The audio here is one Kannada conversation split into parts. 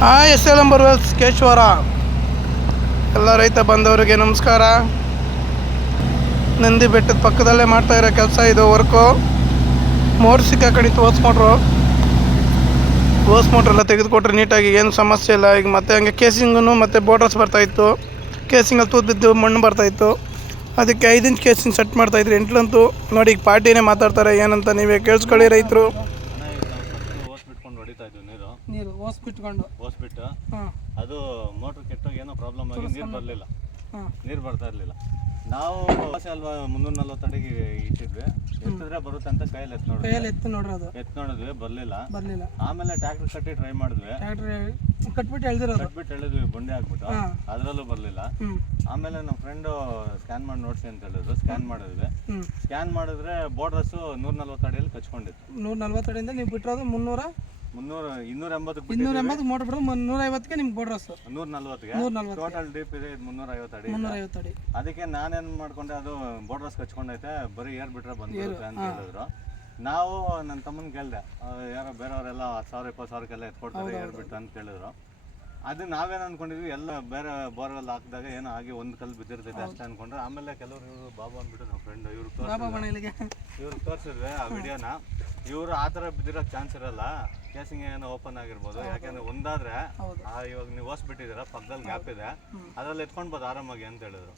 SLM borewells ಕೇಶವರ. ಎಲ್ಲ ರೈತ ಬಂದವರಿಗೆ ನಮಸ್ಕಾರ. ನಂದಿ ಬೆಟ್ಟದ ಪಕ್ಕದಲ್ಲೇ ಮಾಡ್ತಾ ಇರೋ ಕೆಲಸ ಇದು ವರ್ಕು. ಮೋಟ್ರ್ ಸಿಕ್ಕಾಕೊಂಡಿತ್ತು, ಓಸ್ ಮೋಟ್ರೆಲ್ಲ ತೆಗೆದುಕೊಟ್ರೆ ನೀಟಾಗಿ, ಏನು ಸಮಸ್ಯೆ ಇಲ್ಲ. ಈಗ ಮತ್ತೆ ಹಂಗೆ ಕೇಸಿಂಗು ಮತ್ತು ಬೋರ್ಡರ್ಸ್ ಬರ್ತಾಯಿತ್ತು. ಕೇಸಿಂಗಲ್ಲಿ ತೂತು ಬಿದ್ದು ಮಣ್ಣು ಬರ್ತಾಯಿತ್ತು. ಅದಕ್ಕೆ 5 ಇಂಚ್ ಕೇಸಿಂಗ್ ಸೆಟ್ ಮಾಡ್ತಾಯಿದ್ರು. ಎಂಟ್ಲಂತೂ ನೋಡಿ, ಈಗ ಪಾರ್ಟಿನೇ ಮಾತಾಡ್ತಾರೆ ಏನಂತ ನೀವೇ ಕೇಳಿಸ್ಕೊಳ್ಳಿ ರೈತರು. ನೀರು ಓಸ್ ಬಿಟ್ಕೊಂಡು ಅದು ಮೋಟ್ರ್ ಕೆಟ್ಟೋಗಿ ಏನೋ ಪ್ರಾಬ್ಲಮ್ ಆಗಿ ನೀರು ಬರಲಿಲ್ಲ, ನೀರು ಬರ್ತಾ ಇರಲಿಲ್ಲ. ನಾವು ಅಲ್ವಾ 340 ಅಡಿಗೆ ಇಟ್ಟಿದ್ವಿ. ಎತ್ತಿದ್ರೆ ಬರುತ್ತೆ ಅಂತ ಕೈಯಲ್ಲಿ ಎತ್ತು ನೋಡಿದ್ವಿ, ಬರಲಿಲ್ಲ. ಆಮೇಲೆ ಟ್ರ್ಯಾಕ್ಟರ್ ಕಟ್ಟಿ ಟ್ರೈ ಮಾಡಿದ್ವಿ, ಕಟ್ಬಿಟ್ಟು ಎಳೆದ್ವಿ ಬಂಡೆ ಹಾಕ್ಬಿಟ್ಟು, ಅದರಲ್ಲೂ ಬರಲಿಲ್ಲ. ಆಮೇಲೆ ನಮ್ಮ ಫ್ರೆಂಡು ಸ್ಕ್ಯಾನ್ ಮಾಡಿ ನೋಡ್ಸಿ ಅಂತ ಹೇಳಿದ್ರು. ಸ್ಕ್ಯಾನ್ ಮಾಡಿದ್ವಿ. ಸ್ಕ್ಯಾನ್ ಮಾಡಿದ್ರೆ ಬೋರ್ಡರ್ಸ್ 140 ಅಡಿಯಲ್ಲಿ ಕಚ್ಕೊಂಡಿತ್ತು. 140 ಅಡಿಯಿಂದ ನೀವು ಬಿಟ್ಟಿರೋದು 280 ಮೋಟರ್ ಬಿಡೋದು 150ಗೆ ನಿಮ್ಗೆ ಬೋರ್ಡರ್ಸ್ 140 ಟೋಟಲ್ ಡೀಪ್ ಇದೆ. 350 ಅಡಿ. ಅದಕ್ಕೆ ನಾನೇನ್ ಮಾಡ್ಕೊಂಡೆ, ಅದು ಬೋರ್ಡರ್ಸ್ ಕಚ್ಕೊಂಡೈತೆ, ಬರೀ ಏರ್ ಬಿಟ್ರೆ ಬಂದಿರುತ್ತೆ ಅಂತ ಹೇಳಿದ್ರು. ನಾವು ನನ್ನ ತಮ್ಮನ್ ಕೇಳಿದೆ, ಯಾರೋ ಬೇರೆಯವರೆಲ್ಲ 10,000 20,000ಕ್ಕೆಲ್ಲ ಎತ್ಕೊಡ್ತಾರೆ ಏರ್ ಬಿಟ್ಟು ಅಂತ ಕೇಳಿದ್ರು. ಅದು ನಾವೇನು ಅನ್ಕೊಂಡಿದ್ವಿ, ಎಲ್ಲ ಬೇರೆ ಬೋರ್ವೆಲ್ ಹಾಕಿದಾಗ ಏನೋ ಆಗಿ ಒಂದು ಕಲ್ಲು ಬಿದ್ದಿರ್ತೈತೆ ಅಷ್ಟೇ ಅನ್ಕೊಂಡ್ರೆ. ಆಮೇಲೆ ಕೆಲವರು ಇವರು ಬಾಬು ಅಂದ್ಬಿಟ್ಟು ನಮ್ಮ ಫ್ರೆಂಡ್ ಇವ್ರಿಗೆ ತೋರಿಸಿದ್ವಿ ಆ ವಿಡಿಯೋನ. ಇವರು ಆ ಥರ ಬಿದ್ದಿರೋಕ್ಕೆ ಚಾನ್ಸ್ ಇರಲ್ಲ, ಕೇಸಿಂಗ್ ಏನೋ ಓಪನ್ ಆಗಿರ್ಬೋದು. ಯಾಕೆಂದ್ರೆ ಒಂದಾದ್ರೆ ಇವಾಗ ನೀವು ಓಸ್ ಬಿಟ್ಟಿದ್ದೀರಾ, ಪಕ್ಕದಲ್ಲಿ ಗ್ಯಾಪ್ ಇದೆ, ಅದ್ರಲ್ಲಿ ಎತ್ಕೊಂಡ್ಬೋದು ಆರಾಮಾಗಿ ಅಂತ ಹೇಳಿದ್ರು.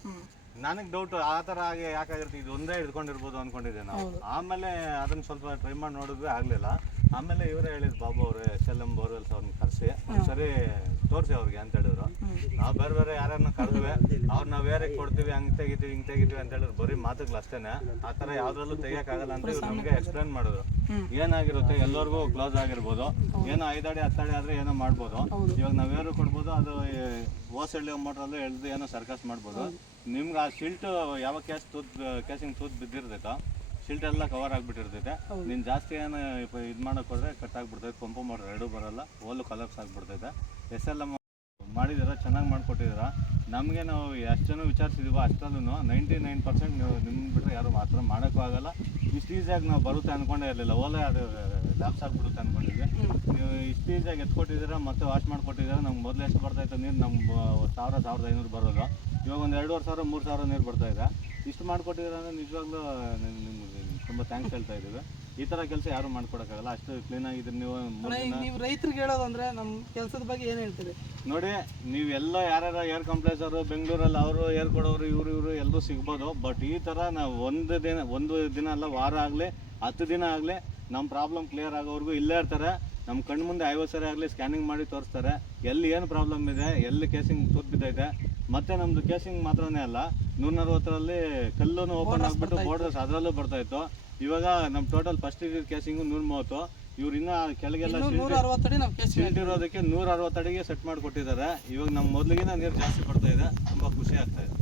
ನನಗೆ ಡೌಟ್, ಆ ಥರ ಆಗಿ ಯಾಕಾಗಿರುತ್ತೆ, ಇದು ಒಂದೇ ಹಿಡ್ಕೊಂಡಿರ್ಬೋದು ಅಂದ್ಕೊಂಡಿದ್ದೆ ನಾವು. ಆಮೇಲೆ ಅದನ್ನ ಸ್ವಲ್ಪ ಟ್ರೈ ಮಾಡಿ ನೋಡಿದ್ವಿ, ಆಗಲಿಲ್ಲ. ಆಮೇಲೆ ಇವರೇ ಹೇಳಿದ್ರು, ಬಾಬು ಅವರು SLM ಬೋರ್ವೆಲ್ಸ್ ಅವ್ರನ್ನ ಕರೆಸಿ ಒಂದ್ಸರಿ ತೋರಿಸಿ ಅವ್ರಿಗೆ ಅಂತ ಹೇಳಿದ್ರು. ನಾವು ಬೇರೆ ಯಾರನ್ನ ಕರೆದ್ವಿ, ಅವ್ರು ನಾವು ಬೇರೆ ಕೊಡ್ತೀವಿ, ಹಂಗೆ ತೆಗಿತೀವಿ ಅಂತ ಹೇಳಿದ್ರು. ಬರೀ ಮಾತುಗಳು ಅಷ್ಟೇನೆ, ಆ ಥರ ಯಾವ್ದ್ರಲ್ಲೂ ತೆಗಿಯೋಕ್ಕಾಗಲ್ಲ ಅಂತ ಇವ್ರು ನಮಗೆ ಎಕ್ಸ್ಪ್ಲೇನ್ ಮಾಡಿದ್ರು. ಏನಾಗಿರುತ್ತೆ, ಎಲ್ಲರಿಗೂ ಕ್ಲೋಸ್ ಆಗಿರ್ಬೋದು, ಏನೋ 5 ಅಡಿ 10 ಅಡಿ ಆದರೆ ಏನೋ ಮಾಡ್ಬೋದು. ಇವಾಗ ನಾವೇರು ಕೊಡ್ಬೋದು, ಅದು ಓಸ್ ಎಳ್ಳಿ ಮೋಟ್ರಲ್ಲೂ ಎಳ್ದು ಏನೋ ಸರ್ಕಸ್ ಮಾಡ್ಬೋದು. ನಿಮ್ಗೆ ಆ ಶಿಲ್ಟ್ ಯಾವ ಕೇಸಿಂಗ್ ತೂತ್ ಬಿದ್ದಿರ್ತೈತೋ, ಶಿಲ್ಟ್ ಎಲ್ಲ ಕವರ್ ಆಗಿಬಿಟ್ಟಿರ್ತೈತೆ. ನೀನು ಜಾಸ್ತಿ ಏನು ಇದು ಮಾಡೋಕೆ ಹೋದ್ರೆ ಕಟ್ ಆಗಿಬಿಡ್ತೈತೆ, ಪಂಪು ಮೋಟ್ರ್ ಎರಡೂ ಬರೋಲ್ಲ, ಓಲು ಕಲರ್ಸ್ ಆಗಿಬಿಡ್ತೈತೆ. SLM ಮಾಡಿದ್ದೀರ, ಚೆನ್ನಾಗಿ ಮಾಡಿಕೊಟ್ಟಿದ್ದೀರ. ನಮಗೆ ನಾವು ಎಷ್ಟು ಜನ ವಿಚಾರಿಸಿದೀವೋ ಅಷ್ಟರಲ್ಲೂ 99% ನೀವು ನಿಮ್ಮ ಬಿಟ್ಟರೆ ಯಾರು ಮಾತ್ರ ಮಾಡೋಕ್ಕೂ ಆಗಲ್ಲ. ಇಷ್ಟು ಈಸಿಯಾಗಿ ನಾವು ಬರುತ್ತೆ ಅಂದ್ಕೊಂಡೇ ಇರಲಿಲ್ಲ. ಓಲೆ ಅದು ಲ್ಯಾಪ್ಸ್ ಆಗಿಬಿಡುತ್ತೆ ಅಂದ್ಕೊಂಡಿದ್ವಿ. ನೀವು ಇಷ್ಟು ಈಸಿಯಾಗಿ ಎತ್ಕೊಟ್ಟಿದ್ದೀರ, ಮತ್ತೆ ವಾಶ್ ಮಾಡಿಕೊಟ್ಟಿದ್ದೀರ. ನಮ್ಗೆ ಮೊದಲು ಎಷ್ಟು ಬರ್ತಾಯಿತ್ತು ನೀರು, ನಮ್ಗೆ 1,000-1,500 ಬರೋದು. ಇವಾಗ ಒಂದು 2,500-3,000 ನೀರು ಬರ್ತಾಯಿದೆ. ಇಷ್ಟು ಮಾಡಿಕೊಟ್ಟಿದ್ದೀರ ಅಂದರೆ ನಿಜವಾಗ್ಲೂ ನಿಮ್ಗೆ ತುಂಬ ಥ್ಯಾಂಕ್ಸ್ ಹೇಳ್ತಾ ಇದ್ದೀವಿ. ಈ ಥರ ಕೆಲಸ ಯಾರು ಮಾಡ್ಕೊಡೋಕ್ಕಾಗಲ್ಲ, ಅಷ್ಟು ಕ್ಲೀನಾಗಿದ್ದೀರಿ ನೀವು. ನೀವು ರೈತರಿಗೆ ಹೇಳೋದಂದ್ರೆ ನಮ್ಮ ಕೆಲಸದ ಬಗ್ಗೆ ಏನು ಹೇಳ್ತೀರಿ ನೋಡಿ, ನೀವೆಲ್ಲ ಯಾರ್ಯಾರು ಏರ್ ಕಂಪ್ರೆಸರು ಬೆಂಗಳೂರಲ್ಲಿ ಅವರು ಏರ್ ಕೊಡೋರು ಇವರು ಎಲ್ಲರೂ ಸಿಗ್ಬೋದು. ಬಟ್ ಈ ಥರ ನಾವು ಒಂದು ದಿನ ಅಲ್ಲ, ವಾರ ಆಗಲಿ 10 ದಿನ ಆಗಲಿ ನಮ್ಮ ಪ್ರಾಬ್ಲಮ್ ಕ್ಲಿಯರ್ ಆಗೋವರೆಗೂ ಇಲ್ಲೇ ಇರ್ತಾರೆ. ನಮ್ಮ ಕಣ್ಣು ಮುಂದೆ 50 ಸರಿ ಆಗಲಿ ಸ್ಕ್ಯಾನಿಂಗ್ ಮಾಡಿ ತೋರಿಸ್ತಾರೆ, ಎಲ್ಲಿ ಏನು ಪ್ರಾಬ್ಲಮ್ ಇದೆ, ಎಲ್ಲಿ ಕೇಸಿಂಗ್ ತೂತ್ ಬಿದ್ದೈತೆ. ಮತ್ತು ನಮ್ಮದು ಕೇಸಿಂಗ್ ಮಾತ್ರನೇ ಅಲ್ಲ, 140ರಲ್ಲಿ ಕಲ್ಲೂ ಓಪನ್ ಆಗಿಬಿಟ್ಟು ಬೋರ್ಡರ್ಸ್ ಅದರಲ್ಲೂ ಬರ್ತಾಯಿತ್ತು. ಇವಾಗ ನಮ್ಮ ಟೋಟಲ್ ಫಸ್ಟ್ ಇದ್ದಿದ್ದು ಕೇಸಿಂಗು 130. ಇವ್ರು ಇನ್ನೂ ಕೆಳಗೆಲ್ಲ ಶಿಲ್ಟ್ ಇರೋದಕ್ಕೆ 160 ಅಡಿಗೆ ಸೆಟ್ ಮಾಡಿಕೊಟ್ಟಿದ್ದಾರೆ. ಇವಾಗ ನಮ್ಮ ಮೊದಲಿಗಿನ ನೀರು ಜಾಸ್ತಿ ಬರ್ತಾ ಇದೆ, ತುಂಬ ಖುಷಿ ಆಗ್ತಾ ಇದೆ.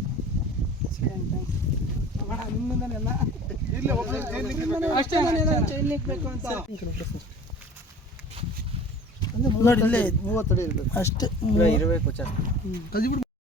ನೋಡಿ, 30 ಅಡಿ ಇರಬೇಕು ಅಷ್ಟೇ, ಇರಬೇಕು.